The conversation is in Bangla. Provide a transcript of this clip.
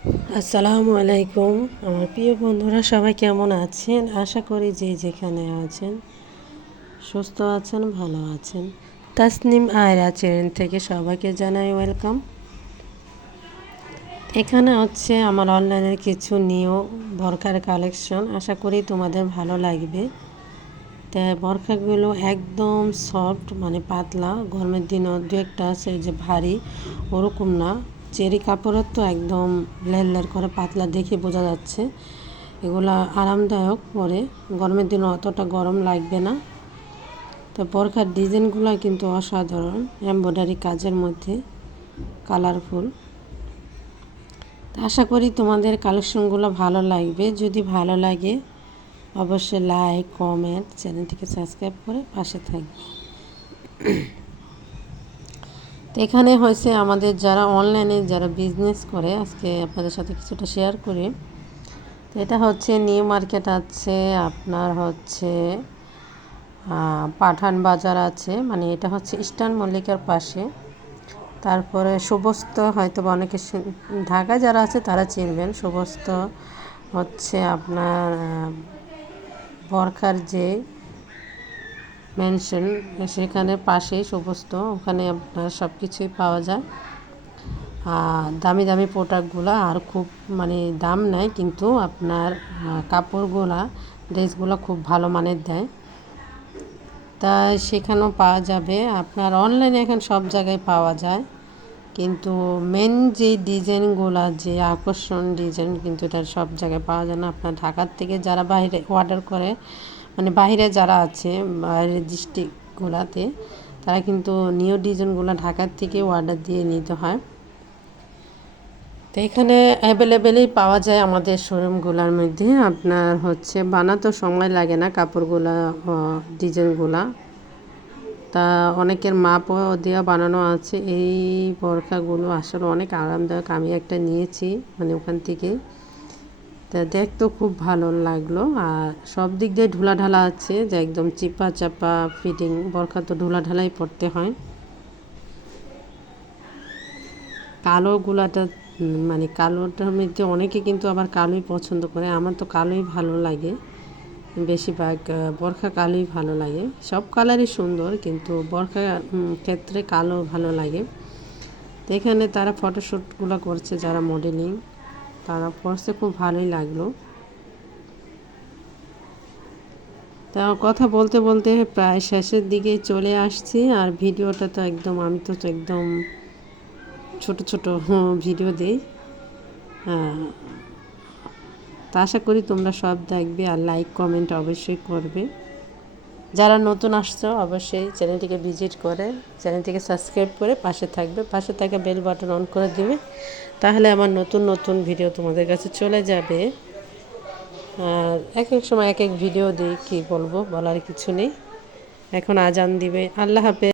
আসসালামু আলাইকুম। আমার প্রিয় বন্ধুরা, সবাই কেমন আছেন? আশা করি যে যেখানে আছেন, সুস্থ আছেন, ভালো আছেন। তাসনিম আয়রা চ্যানেল থেকে সবাইকে জানাই ওয়েলকাম। এখানে হচ্ছে আমার অনলাইনের কিছু নিউ বরকার কালেকশন। আশা করি তোমাদের ভালো লাগবে। তা বরখাগুলো একদম সফট মানে পাতলা। গরমের দিনও দু একটা আছে যে ভারী, ওরকম না। চেরি কাপড়ের তো একদম লের করে পাতলা দেখে বোঝা যাচ্ছে। এগুলা আরামদায়ক পরে। গরমের দিনে অতটা গরম লাগবে না। তো পরখার ডিজাইনগুলো কিন্তু অসাধারণ। এমব্রয়ডারি কাজের মধ্যে কালারফুল। আশা করি তোমাদের কালেকশনগুলো ভালো লাগবে। যদি ভালো লাগে, অবশ্যই লাইক, কমেন্ট, চ্যানেলটিকে সাবস্ক্রাইব করে পাশে থাকবে। তো এখানে হয়েছে আমাদের যারা অনলাইনে যারা বিজনেস করে, আজকে আপনাদের সাথে কিছুটা শেয়ার করি। তো এটা হচ্ছে নিউ মার্কেট আছে, আপনার হচ্ছে পাঠান বাজার আছে মানে এটা হচ্ছে ইস্টার্ন মল্লিকার পাশে। তারপরে সুবস্ত হয়তো বা অনেকে ঢাকায় যারা আছে তারা চিনবেন। সুবস্ত হচ্ছে আপনার বরখার যে মেনশন সেখানে পাশেই সমস্ত, ওখানে আপনার সব কিছুই পাওয়া যায়। আর দামি দামি প্রোডাক্টগুলো, আর খুব মানে দাম নেয়, কিন্তু আপনার কাপড়গুলা, ড্রেসগুলো খুব ভালো মানের দেয়। তাই সেখানেও পাওয়া যাবে। আপনার অনলাইনে এখন সব জায়গায় পাওয়া যায়। কিন্তু মেন যে ডিজাইনগুলো, যে আকর্ষণ ডিজাইন, কিন্তু এটা সব জায়গায় পাওয়া যায় না। আপনার ঢাকার থেকে যারা বাইরে অর্ডার করে মানে বাইরে যারা আছে বাইরের ডিস্ট্রিক্টগুলোতে, তারা কিন্তু নিউ ডিজাইনগুলো ঢাকার থেকে অর্ডার দিয়ে নিতে হয়। তো এখানে অ্যাভেলেবেলই পাওয়া যায় আমাদের শোরুমগুলোর মধ্যে। আপনার হচ্ছে বানাতে সময় লাগে না কাপড়গুলা ডিজাইনগুলা। তা অনেকের মাপও দেওয়া বানানো আছে। এই বরখাগুলো আসলে অনেক আরামদায়ক। আমি একটা নিয়েছি মানে ওখান থেকে। তা দেখতেও খুব ভালো লাগল। আর সব দিক দিয়ে ঢোলা ঢালা আছে, যে একদম চিপা চাপা ফিটিং বরখা তো ঢোলা ঢালাই পড়তে হয়। কালো গুলাটা মানে কালোটার মধ্যে অনেকে কিন্তু আবার কালোই পছন্দ করে। আমার তো কালোই ভালো লাগে। বেশিরভাগ বরখা কালোই ভালো লাগে। সব কালারই সুন্দর, কিন্তু বরখা ক্ষেত্রে কালো ভালো লাগে। এখানে তারা ফটোশ্যুটগুলো করছে যারা মডেলিং তারা পড়ছে খুব ভালোই লাগল। তা কথা বলতে বলতে প্রায় শেষের দিকে চলে আসছি আর ভিডিওটা তো একদম, আমি তো একদম ছোট ছোট ভিডিও দিই। হ্যাঁ তা আশা করি তোমরা সব দেখবে আর লাইক কমেন্ট অবশ্যই করবে। যারা নতুন আসছো, অবশ্যই চ্যানেলটিকে ভিজিট করে, চ্যানেলটিকে সাবস্ক্রাইব করে পাশে থাকবে। পাশে থাকা বেল বাটন অন করে দিবে। তাহলে আমার নতুন নতুন ভিডিও তোমাদের কাছে চলে যাবে। আর এক এক সময় এক এক ভিডিও দিই কী বলব, বলার কিছু নেই। এখন আজান দিবে। আল্লাহ হাফেজ।